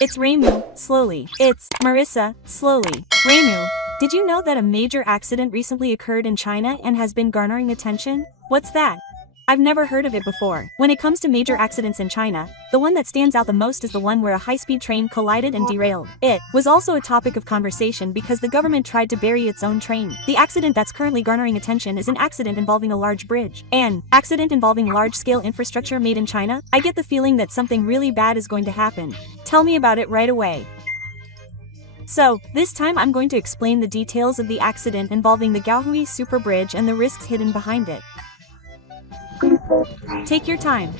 It's Remu, slowly. It's Marissa, slowly. Remu, did you know that a major accident recently occurred in China and has been garnering attention? What's that? I've never heard of it before. When it comes to major accidents in China, the one that stands out the most is the one where a high-speed train collided and derailed. It was also a topic of conversation because the government tried to bury its own train. The accident that's currently garnering attention is an accident involving a large bridge. An accident involving large-scale infrastructure made in China? I get the feeling that something really bad is going to happen. Tell me about it right away. So, this time I'm going to explain the details of the accident involving the Gaohui Super Bridge and the risks hidden behind it. Take your time.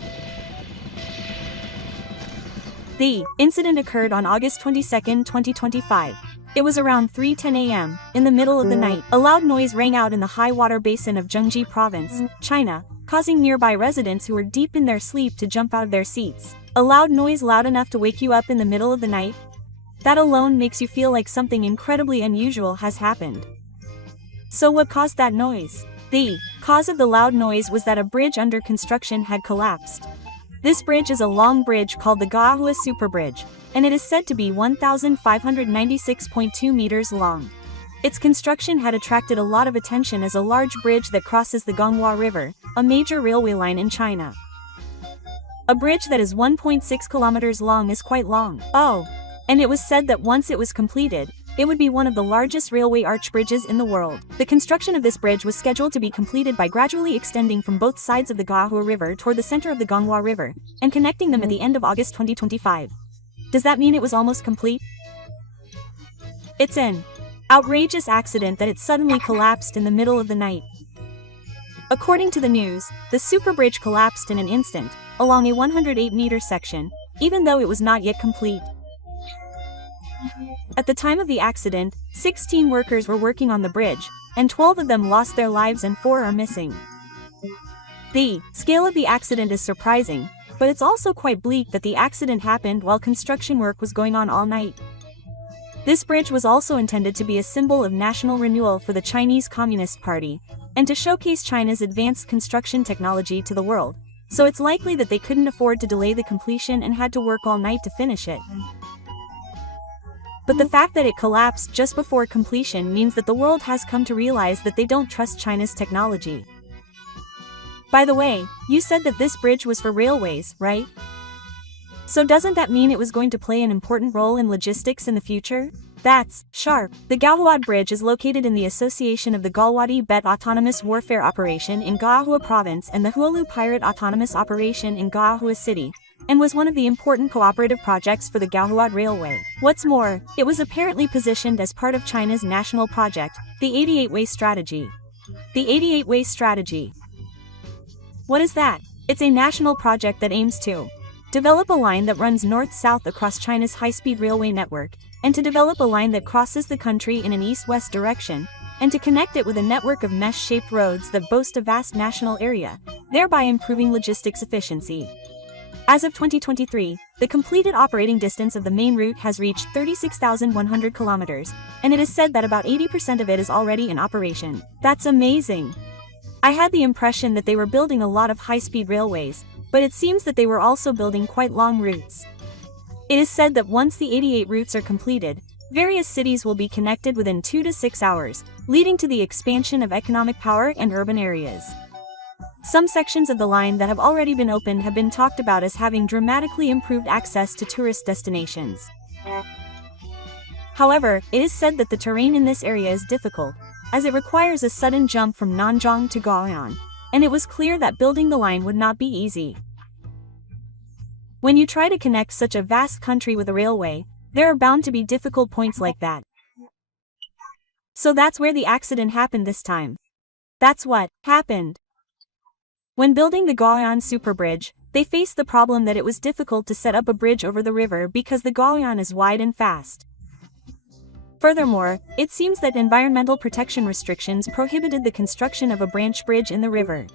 The incident occurred on August 22, 2025. It was around 3:10 a.m., in the middle of the night. A loud noise rang out in the high water basin of Zhengji Province, China, causing nearby residents who were deep in their sleep to jump out of their seats. A loud noise loud enough to wake you up in the middle of the night? That alone makes you feel like something incredibly unusual has happened. So what caused that noise? The cause of the loud noise was that a bridge under construction had collapsed. This bridge is a long bridge called the Gaohui Super Bridge, and it is said to be 1,596.2 meters long. Its construction had attracted a lot of attention as a large bridge that crosses the Gonghua River, a major railway line in China. A bridge that is 1.6 kilometers long is quite long. Oh, and it was said that once it was completed, it would be one of the largest railway arch bridges in the world. The construction of this bridge was scheduled to be completed by gradually extending from both sides of the Gaohui River toward the center of the Gonghua River, and connecting them at the end of August 2025. Does that mean it was almost complete? It's an outrageous accident that it suddenly collapsed in the middle of the night. According to the news, the super bridge collapsed in an instant, along a 108-meter section, even though it was not yet complete. At the time of the accident, 16 workers were working on the bridge, and 12 of them lost their lives and 4 are missing. The scale of the accident is surprising, but it's also quite bleak that the accident happened while construction work was going on all night. This bridge was also intended to be a symbol of national renewal for the Chinese Communist Party, and to showcase China's advanced construction technology to the world, so it's likely that they couldn't afford to delay the completion and had to work all night to finish it. But the fact that it collapsed just before completion means that the world has come to realize that they don't trust China's technology. By the way, you said that this bridge was for railways, right? So doesn't that mean it was going to play an important role in logistics in the future? That's sharp. The Gaohuad Bridge is located in the association of the Galwadi Bet Autonomous Warfare Operation in Gaohua Province and the Hualu Pirate Autonomous Operation in Gaohua City, and was one of the important cooperative projects for the Gaohuad Railway. What's more, it was apparently positioned as part of China's national project, the 88-Way Strategy. The 88-Way Strategy. What is that? It's a national project that aims to develop a line that runs north-south across China's high-speed railway network, and to develop a line that crosses the country in an east-west direction, and to connect it with a network of mesh-shaped roads that boast a vast national area, thereby improving logistics efficiency. As of 2023, the completed operating distance of the main route has reached 36,100 kilometers, and it is said that about 80% of it is already in operation. That's amazing! I had the impression that they were building a lot of high-speed railways, but it seems that they were also building quite long routes. It is said that once the 88 routes are completed, various cities will be connected within 2 to 6 hours, leading to the expansion of economic power and urban areas. Some sections of the line that have already been opened have been talked about as having dramatically improved access to tourist destinations. However, it is said that the terrain in this area is difficult, as it requires a sudden jump from Nanjing to Gaoyuan, and it was clear that building the line would not be easy. When you try to connect such a vast country with a railway, there are bound to be difficult points like that. So that's where the accident happened this time. That's what happened. When building the Gaoyuan Super Bridge, they faced the problem that it was difficult to set up a bridge over the river because the Gaoyuan is wide and fast. Furthermore, it seems that environmental protection restrictions prohibited the construction of a branch bridge in the river.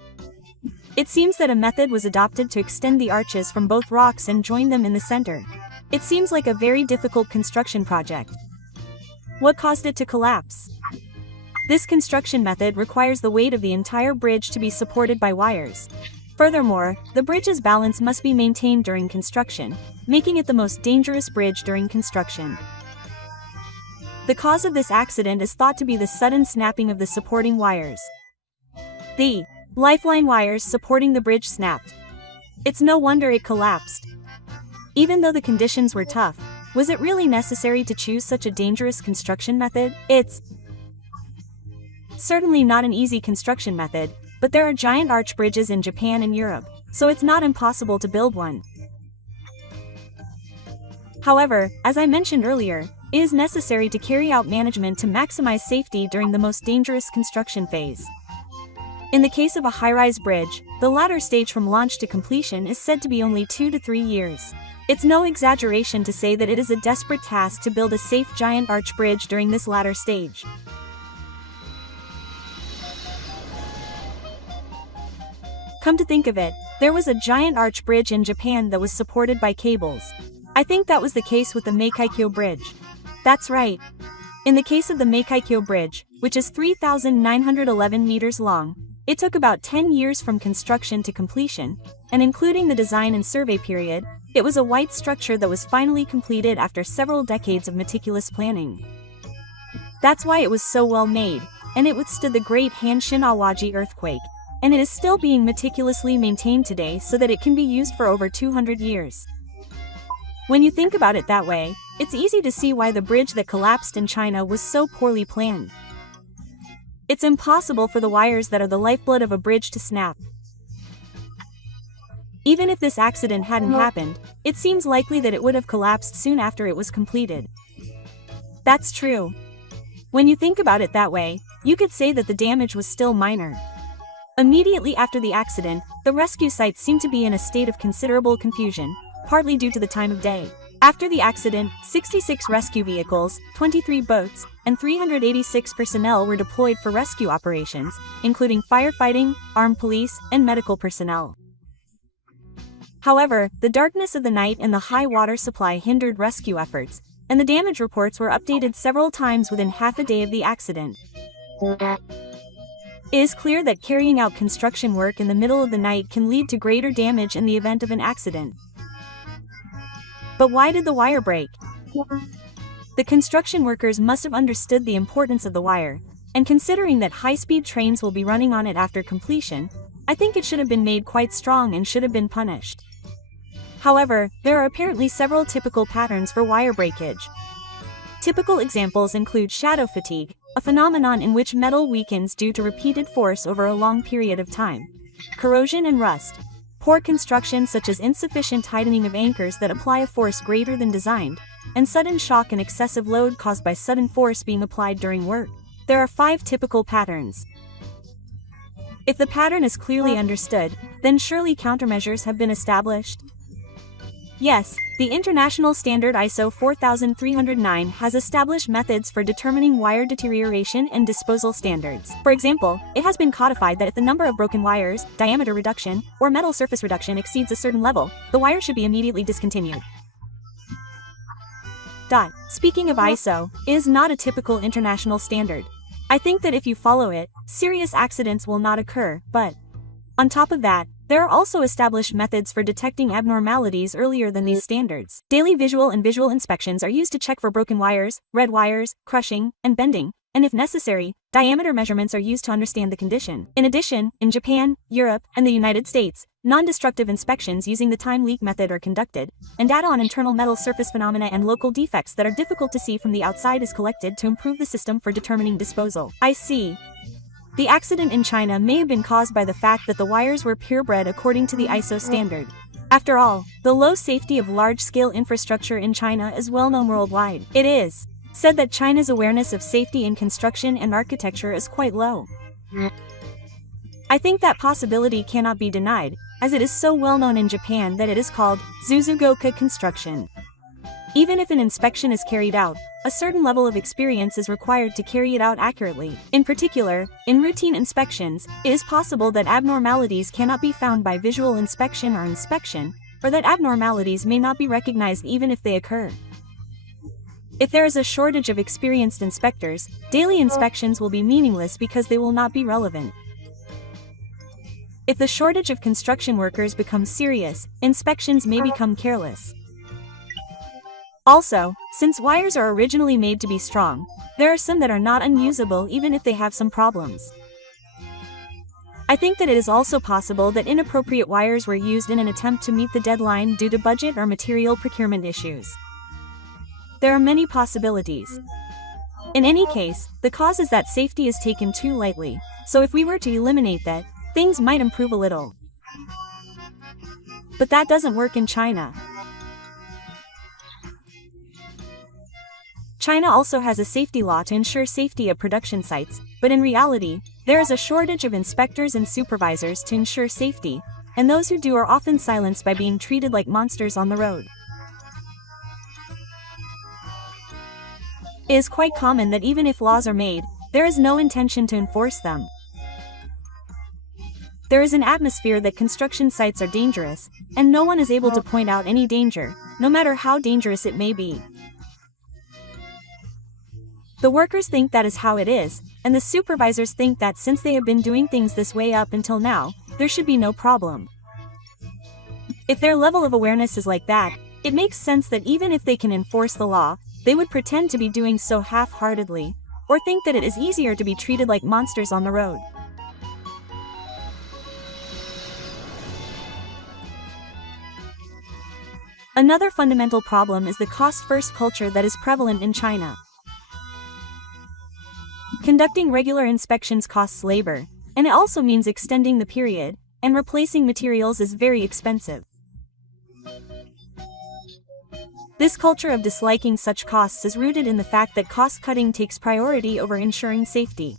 It seems that a method was adopted to extend the arches from both rocks and join them in the center. It seems like a very difficult construction project. What caused it to collapse? This construction method requires the weight of the entire bridge to be supported by wires. Furthermore, the bridge's balance must be maintained during construction, making it the most dangerous bridge during construction. The cause of this accident is thought to be the sudden snapping of the supporting wires. The lifeline wires supporting the bridge snapped. It's no wonder it collapsed. Even though the conditions were tough, was it really necessary to choose such a dangerous construction method? It's certainly not an easy construction method, but there are giant arch bridges in Japan and Europe, so it's not impossible to build one. However, as I mentioned earlier, it is necessary to carry out management to maximize safety during the most dangerous construction phase. In the case of a high-rise bridge, the latter stage from launch to completion is said to be only 2 to 3 years. It's no exaggeration to say that it is a desperate task to build a safe giant arch bridge during this latter stage. Come to think of it, there was a giant arch bridge in Japan that was supported by cables. I think that was the case with the Meikaikyo Bridge. That's right. In the case of the Meikaikyo Bridge, which is 3,911 meters long, it took about 10 years from construction to completion, and including the design and survey period, it was a white structure that was finally completed after several decades of meticulous planning. That's why it was so well made, and it withstood the great Hanshin Awaji earthquake, and it is still being meticulously maintained today so that it can be used for over 200 years. When you think about it that way, it's easy to see why the bridge that collapsed in China was so poorly planned. It's impossible for the wires that are the lifeblood of a bridge to snap. Even if this accident hadn't happened, it seems likely that it would have collapsed soon after it was completed. That's true. When you think about it that way, you could say that the damage was still minor. Immediately after the accident, the rescue sites seemed to be in a state of considerable confusion, partly due to the time of day. After the accident, 66 rescue vehicles, 23 boats, and 386 personnel were deployed for rescue operations, including firefighting, armed police, and medical personnel. However, the darkness of the night and the high water supply hindered rescue efforts, and the damage reports were updated several times within half a day of the accident. It is clear that carrying out construction work in the middle of the night can lead to greater damage in the event of an accident. But why did the wire break? The construction workers must have understood the importance of the wire, and considering that high-speed trains will be running on it after completion, I think it should have been made quite strong and should have been punished. However, there are apparently several typical patterns for wire breakage. Typical examples include shadow fatigue, a phenomenon in which metal weakens due to repeated force over a long period of time, corrosion and rust, poor construction such as insufficient tightening of anchors that apply a force greater than designed, and sudden shock and excessive load caused by sudden force being applied during work. There are 5 typical patterns. If the pattern is clearly understood, then surely countermeasures have been established. Yes, the international standard ISO 4309 has established methods for determining wire deterioration and disposal standards. For example, it has been codified that if the number of broken wires, diameter reduction, or metal surface reduction exceeds a certain level, the wire should be immediately discontinued. Speaking of ISO, it is not a typical international standard. I think that if you follow it, serious accidents will not occur, but on top of that, there are also established methods for detecting abnormalities earlier than these standards. Daily visual and visual inspections are used to check for broken wires, red wires, crushing, and bending, and if necessary, diameter measurements are used to understand the condition. In addition, in Japan, Europe, and the United States, non-destructive inspections using the time leak method are conducted, and data on internal metal surface phenomena and local defects that are difficult to see from the outside is collected to improve the system for determining disposal. I see. The accident in China may have been caused by the fact that the wires were purebred according to the ISO standard. After all, the low safety of large-scale infrastructure in China is well known worldwide. It is said that China's awareness of safety in construction and architecture is quite low. I think that possibility cannot be denied, as it is so well known in Japan that it is called Zuzugoka construction. Even if an inspection is carried out, a certain level of experience is required to carry it out accurately. In particular, in routine inspections, it is possible that abnormalities cannot be found by visual inspection, or that abnormalities may not be recognized even if they occur. If there is a shortage of experienced inspectors, daily inspections will be meaningless because they will not be relevant. If the shortage of construction workers becomes serious, inspections may become careless. Also, since wires are originally made to be strong, there are some that are not unusable even if they have some problems. I think that it is also possible that inappropriate wires were used in an attempt to meet the deadline due to budget or material procurement issues. There are many possibilities. In any case, the cause is that safety is taken too lightly, so if we were to eliminate that, things might improve a little. But that doesn't work in China. China also has a safety law to ensure safety at production sites, but in reality, there is a shortage of inspectors and supervisors to ensure safety, and those who do are often silenced by being treated like monsters on the road. It is quite common that even if laws are made, there is no intention to enforce them. There is an atmosphere that construction sites are dangerous, and no one is able to point out any danger, no matter how dangerous it may be. The workers think that is how it is, and the supervisors think that since they have been doing things this way up until now, there should be no problem. If their level of awareness is like that, it makes sense that even if they can enforce the law, they would pretend to be doing so half-heartedly, or think that it is easier to be treated like monsters on the road. Another fundamental problem is the cost-first culture that is prevalent in China. Conducting regular inspections costs labor, and it also means extending the period, and replacing materials is very expensive. This culture of disliking such costs is rooted in the fact that cost-cutting takes priority over ensuring safety.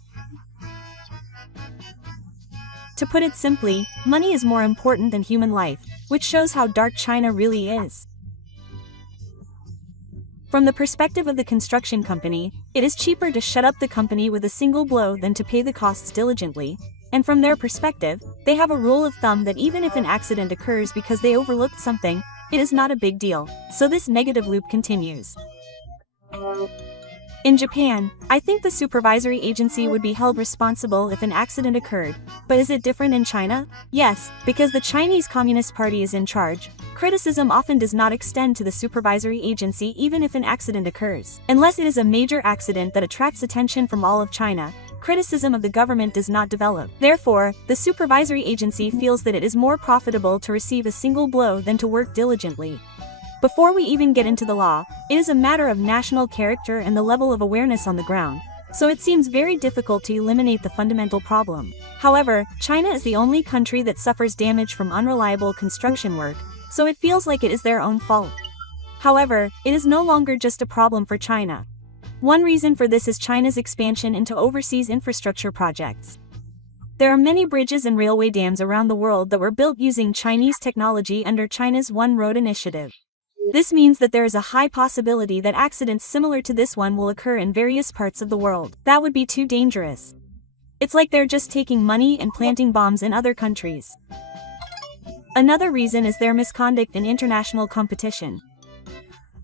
To put it simply, money is more important than human life, which shows how dark China really is. From the perspective of the construction company, it is cheaper to shut up the company with a single blow than to pay the costs diligently, and from their perspective, they have a rule of thumb that even if an accident occurs because they overlooked something, it is not a big deal, so this negative loop continues. In Japan, I think the supervisory agency would be held responsible if an accident occurred, but is it different in China? Yes, because the Chinese Communist Party is in charge, criticism often does not extend to the supervisory agency even if an accident occurs. Unless it is a major accident that attracts attention from all of China, criticism of the government does not develop. Therefore, the supervisory agency feels that it is more profitable to receive a single blow than to work diligently. Before we even get into the law, it is a matter of national character and the level of awareness on the ground, so it seems very difficult to eliminate the fundamental problem. However, China is the only country that suffers damage from unreliable construction work, so it feels like it is their own fault. However, it is no longer just a problem for China. One reason for this is China's expansion into overseas infrastructure projects. There are many bridges and railway dams around the world that were built using Chinese technology under China's One Road initiative. This means that there is a high possibility that accidents similar to this one will occur in various parts of the world. That would be too dangerous. It's like they're just taking money and planting bombs in other countries. Another reason is their misconduct in international competition.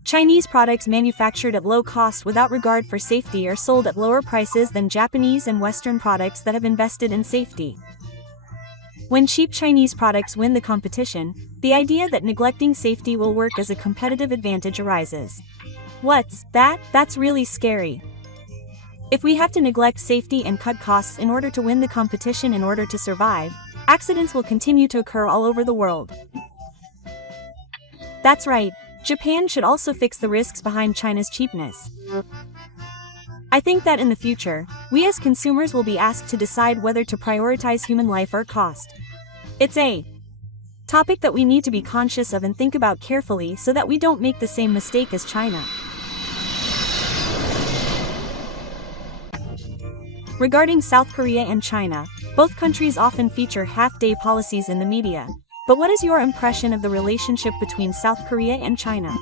Chinese products manufactured at low cost without regard for safety are sold at lower prices than Japanese and Western products that have invested in safety. When cheap Chinese products win the competition, the idea that neglecting safety will work as a competitive advantage arises. What's that? That's really scary. If we have to neglect safety and cut costs in order to win the competition in order to survive, accidents will continue to occur all over the world. That's right, Japan should also fix the risks behind China's cheapness. I think that in the future, we as consumers will be asked to decide whether to prioritize human life or cost. It's a topic that we need to be conscious of and think about carefully so that we don't make the same mistake as China. Regarding South Korea and China, both countries often feature half-day policies in the media. But what is your impression of the relationship between South Korea and China?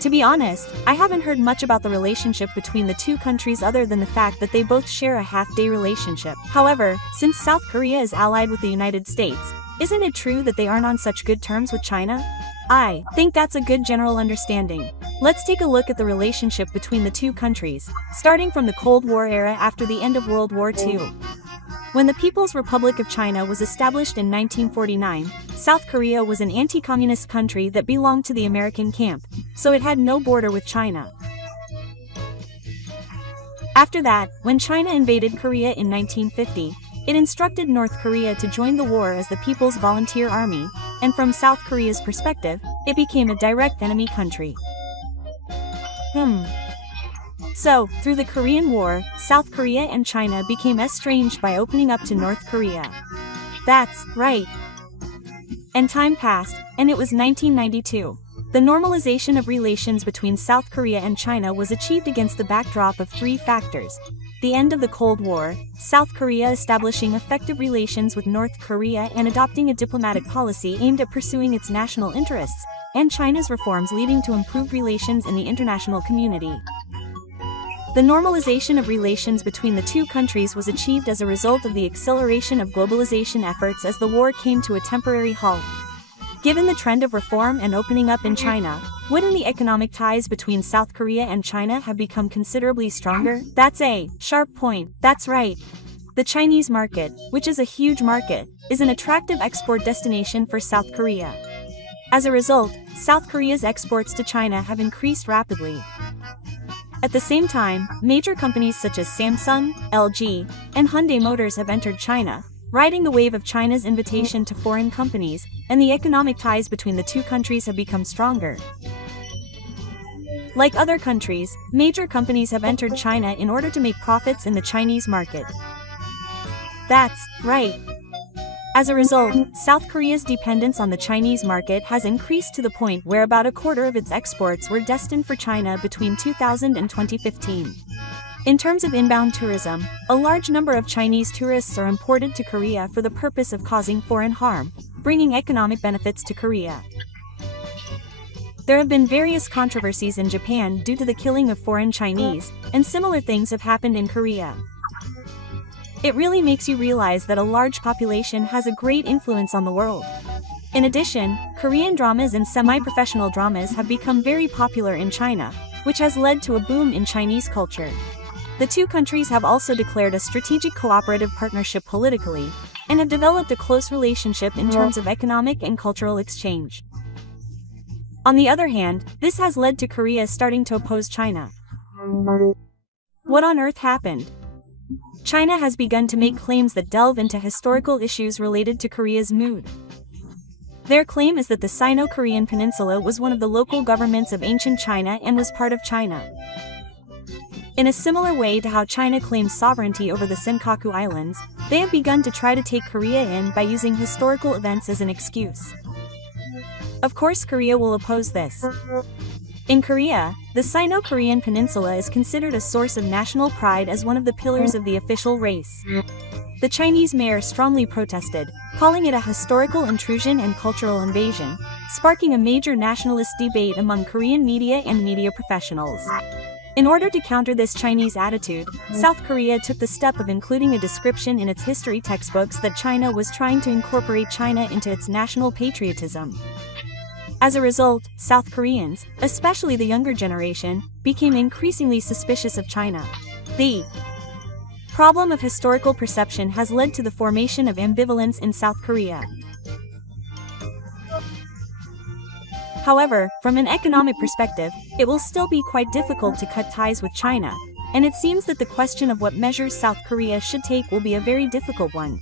To be honest, I haven't heard much about the relationship between the two countries other than the fact that they both share a half-day relationship. However, since South Korea is allied with the United States, isn't it true that they aren't on such good terms with China? I think that's a good general understanding. Let's take a look at the relationship between the two countries, starting from the Cold War era after the end of World War II. When the People's Republic of China was established in 1949, South Korea was an anti-communist country that belonged to the American camp, so it had no border with China. After that, when China invaded Korea in 1950, it instructed North Korea to join the war as the People's Volunteer Army, and from South Korea's perspective, it became a direct enemy country. So, through the Korean War, South Korea and China became estranged by opening up to North Korea. That's right. And time passed, and it was 1992. The normalization of relations between South Korea and China was achieved against the backdrop of three factors: the end of the Cold War, South Korea establishing effective relations with North Korea and adopting a diplomatic policy aimed at pursuing its national interests, and China's reforms leading to improved relations in the international community. The normalization of relations between the two countries was achieved as a result of the acceleration of globalization efforts as the war came to a temporary halt. Given the trend of reform and opening up in China, wouldn't the economic ties between South Korea and China have become considerably stronger? That's a sharp point. That's right. The Chinese market, which is a huge market, is an attractive export destination for South Korea. As a result, South Korea's exports to China have increased rapidly. At the same time, major companies such as Samsung, LG, and Hyundai Motors have entered China, riding the wave of China's invitation to foreign companies, and the economic ties between the two countries have become stronger. Like other countries, major companies have entered China in order to make profits in the Chinese market. That's right. As a result, South Korea's dependence on the Chinese market has increased to the point where about a quarter of its exports were destined for China between 2000 and 2015. In terms of inbound tourism, a large number of Chinese tourists are imported to Korea for the purpose of causing foreign harm, bringing economic benefits to Korea. There have been various controversies in Japan due to the killing of foreign Chinese, and similar things have happened in Korea. It really makes you realize that a large population has a great influence on the world. In addition, Korean dramas and semi-professional dramas have become very popular in China, which has led to a boom in Chinese culture. The two countries have also declared a strategic cooperative partnership politically, and have developed a close relationship in terms of economic and cultural exchange. On the other hand, this has led to Korea starting to oppose China. What on earth happened? China has begun to make claims that delve into historical issues related to Korea's mood. Their claim is that the Sino-Korean peninsula was one of the local governments of ancient China and was part of China. In a similar way to how China claims sovereignty over the Senkaku Islands, they have begun to try to take Korea in by using historical events as an excuse. Of course, Korea will oppose this. In Korea, the Sino-Korean peninsula is considered a source of national pride as one of the pillars of the official race. The Chinese mayor strongly protested, calling it a historical intrusion and cultural invasion, sparking a major nationalist debate among Korean media and media professionals. In order to counter this Chinese attitude, South Korea took the step of including a description in its history textbooks that China was trying to incorporate China into its national patriotism. As a result, South Koreans, especially the younger generation, became increasingly suspicious of China. The problem of historical perception has led to the formation of ambivalence in South Korea. However, from an economic perspective, it will still be quite difficult to cut ties with China, and it seems that the question of what measures South Korea should take will be a very difficult one.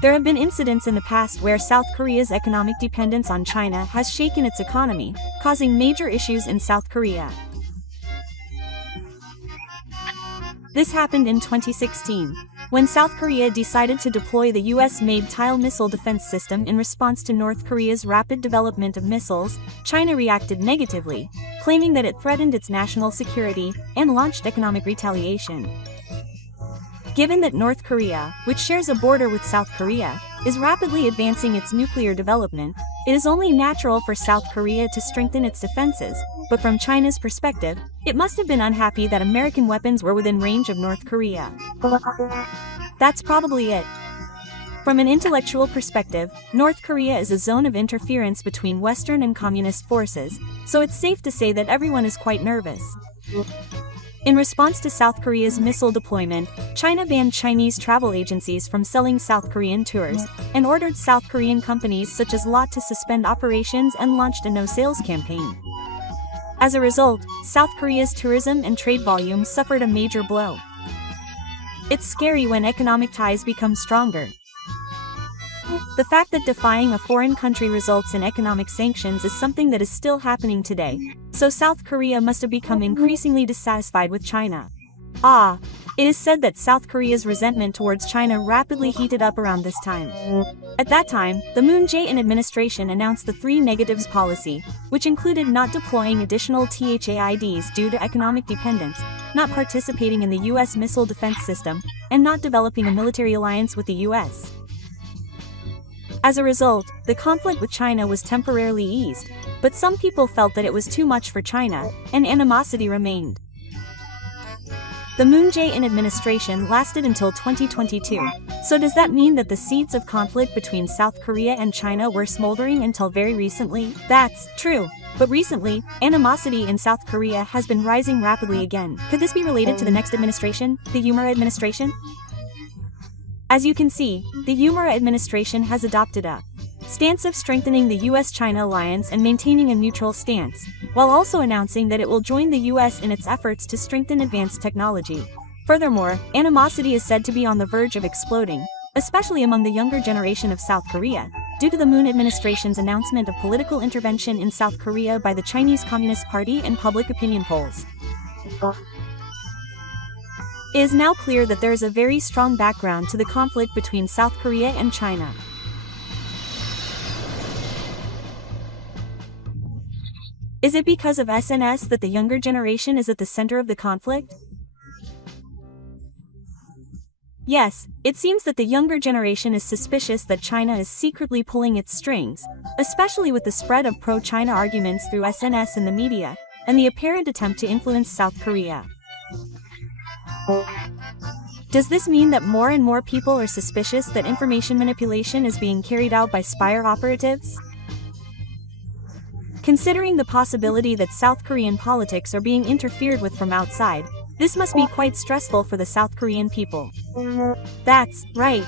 There have been incidents in the past where South Korea's economic dependence on China has shaken its economy, causing major issues in South Korea. This happened in 2016, when South Korea decided to deploy the US-made TILE missile defense system in response to North Korea's rapid development of missiles. China reacted negatively, claiming that it threatened its national security, and launched economic retaliation. Given that North Korea, which shares a border with South Korea, is rapidly advancing its nuclear development, it is only natural for South Korea to strengthen its defenses, but from China's perspective, it must have been unhappy that American weapons were within range of North Korea. That's probably it. From an intellectual perspective, North Korea is a zone of interference between Western and Communist forces, so it's safe to say that everyone is quite nervous. In response to South Korea's missile deployment, China banned Chinese travel agencies from selling South Korean tours, and ordered South Korean companies such as Lot to suspend operations and launched a no-sales campaign. As a result, South Korea's tourism and trade volume suffered a major blow. It's scary when economic ties become stronger. The fact that defying a foreign country results in economic sanctions is something that is still happening today, so South Korea must have become increasingly dissatisfied with China. It is said that South Korea's resentment towards China rapidly heated up around this time. At that time, the Moon Jae-in administration announced the three negatives policy, which included not deploying additional THAIDs due to economic dependence, not participating in the U.S. missile defense system, and not developing a military alliance with the U.S. As a result, the conflict with China was temporarily eased, but some people felt that it was too much for China, and animosity remained. The Moon Jae-in administration lasted until 2022, so does that mean that the seeds of conflict between South Korea and China were smoldering until very recently? That's true. But recently, animosity in South Korea has been rising rapidly again. Could this be related to the next administration, the Yumura administration? As you can see, the Yumura administration has adopted a stance of strengthening the US-China alliance and maintaining a neutral stance, while also announcing that it will join the US in its efforts to strengthen advanced technology. Furthermore, animosity is said to be on the verge of exploding, especially among the younger generation of South Korea, due to the Moon administration's announcement of political intervention in South Korea by the Chinese Communist Party and public opinion polls. It is now clear that there is a very strong background to the conflict between South Korea and China. Is it because of SNS that the younger generation is at the center of the conflict? Yes, it seems that the younger generation is suspicious that China is secretly pulling its strings, especially with the spread of pro-China arguments through SNS in the media, and the apparent attempt to influence South Korea. Does this mean that more and more people are suspicious that information manipulation is being carried out by spy operatives? Considering the possibility that South Korean politics are being interfered with from outside, this must be quite stressful for the South Korean people. That's right.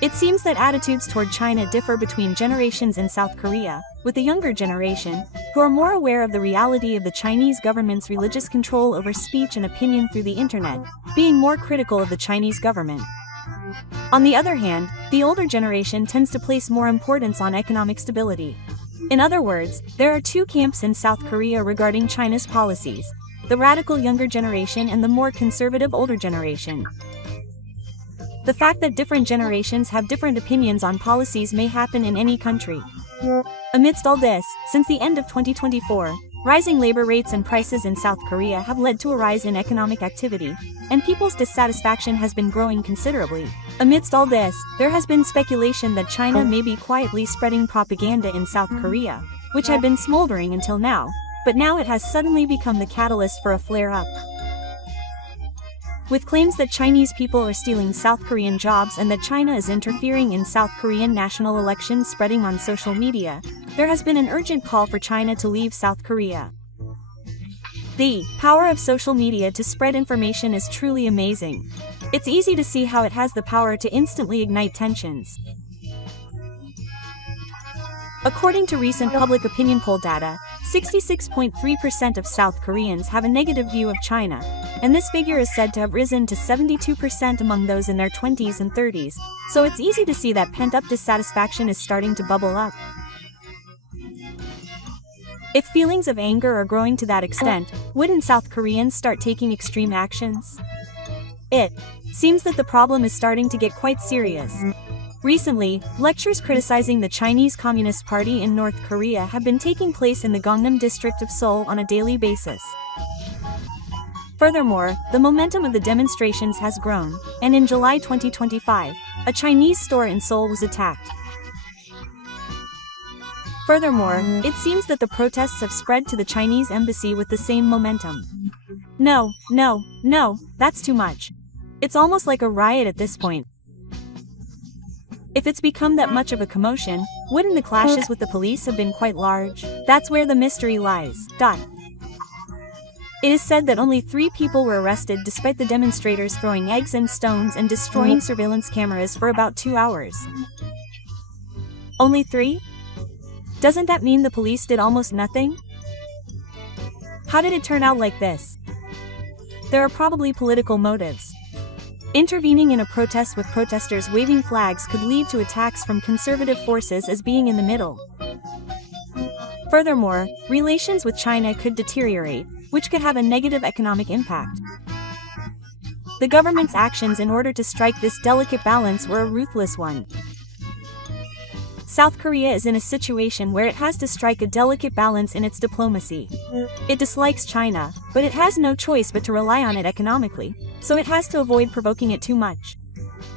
It seems that attitudes toward China differ between generations in South Korea, with the younger generation, who are more aware of the reality of the Chinese government's religious control over speech and opinion through the internet, being more critical of the Chinese government. On the other hand, the older generation tends to place more importance on economic stability. In other words, there are two camps in South Korea regarding China's policies: the radical younger generation and the more conservative older generation. The fact that different generations have different opinions on policies may happen in any country. Amidst all this, since the end of 2024, rising labor rates and prices in South Korea have led to a rise in economic activity, and people's dissatisfaction has been growing considerably. Amidst all this, there has been speculation that China may be quietly spreading propaganda in South Korea, which had been smoldering until now, but now it has suddenly become the catalyst for a flare-up. With claims that Chinese people are stealing South Korean jobs and that China is interfering in South Korean national elections spreading on social media, there has been an urgent call for China to leave South Korea. The power of social media to spread information is truly amazing. It's easy to see how it has the power to instantly ignite tensions. According to recent public opinion poll data, 66.3% of South Koreans have a negative view of China, and this figure is said to have risen to 72% among those in their 20s and 30s, so it's easy to see that pent-up dissatisfaction is starting to bubble up. If feelings of anger are growing to that extent, wouldn't South Koreans start taking extreme actions? It seems that the problem is starting to get quite serious. Recently, lectures criticizing the Chinese Communist Party in North Korea have been taking place in the Gangnam district of Seoul on a daily basis. Furthermore, the momentum of the demonstrations has grown, and in July 2025, a Chinese store in Seoul was attacked. Furthermore, it seems that the protests have spread to the Chinese embassy with the same momentum. No, that's too much. It's almost like a riot at this point. If it's become that much of a commotion, wouldn't the clashes with the police have been quite large? That's where the mystery lies. It is said that only 3 people were arrested despite the demonstrators throwing eggs and stones and destroying surveillance cameras for about 2 hours. Only 3? Doesn't that mean the police did almost nothing? How did it turn out like this? There are probably political motives. Intervening in a protest with protesters waving flags could lead to attacks from conservative forces as being in the middle. Furthermore, relations with China could deteriorate, which could have a negative economic impact. The government's actions in order to strike this delicate balance were a ruthless one. South Korea is in a situation where it has to strike a delicate balance in its diplomacy. It dislikes China, but it has no choice but to rely on it economically, so it has to avoid provoking it too much.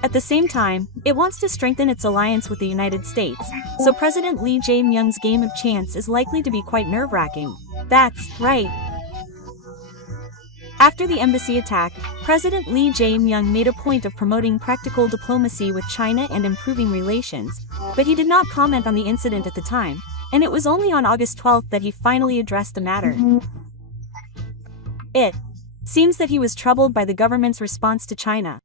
At the same time, it wants to strengthen its alliance with the United States, so President Lee Jae-myung's game of chance is likely to be quite nerve-wracking. That's right. After the embassy attack, President Lee Jae-myung made a point of promoting practical diplomacy with China and improving relations, but he did not comment on the incident at the time, and it was only on August 12 that he finally addressed the matter. It seems that he was troubled by the government's response to China.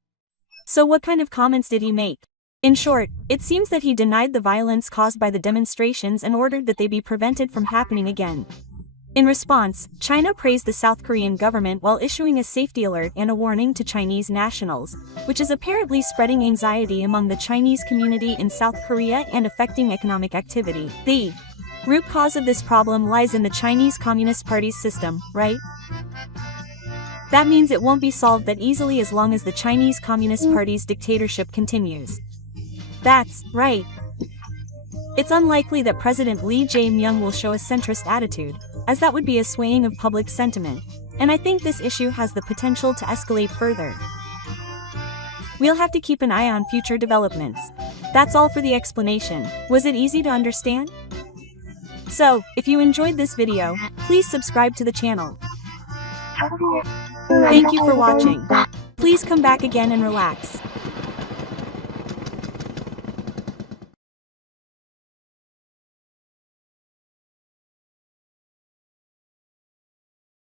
So what kind of comments did he make? In short, it seems that he denied the violence caused by the demonstrations and ordered that they be prevented from happening again. In response, China praised the South Korean government while issuing a safety alert and a warning to Chinese nationals, which is apparently spreading anxiety among the Chinese community in South Korea and affecting economic activity. The root cause of this problem lies in the Chinese Communist Party's system, right? That means it won't be solved that easily as long as the Chinese Communist Party's dictatorship continues. That's right. It's unlikely that President Lee Jae-myung will show a centrist attitude, as that would be a swaying of public sentiment, and I think this issue has the potential to escalate further. We'll have to keep an eye on future developments. That's all for the explanation. Was it easy to understand? So, if you enjoyed this video, please subscribe to the channel. Thank you for watching. Please come back again and relax.